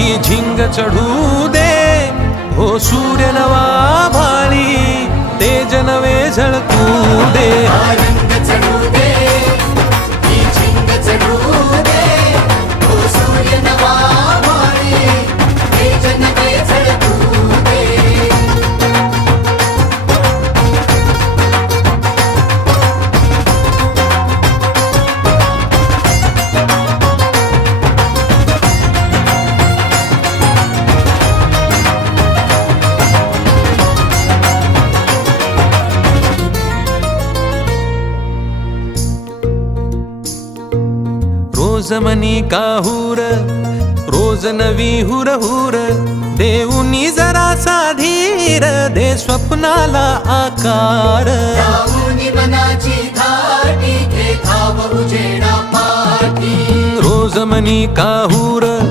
ही झिंग चढू दे हो सूर्य नवा भाळी तेज नवे झळकू दे रंग चढू दे ही झिंग चढू दे हो सूर्य नवा भाळी तेज नवे झळकू दे रोज मनी काहूर रोज नवी हुर हुर देऊनी जरासा धीर दे स्वप्नाला आकार राहुनी मनाची धाटी घे धाव उजेडा पाठी रोज मनी काहूर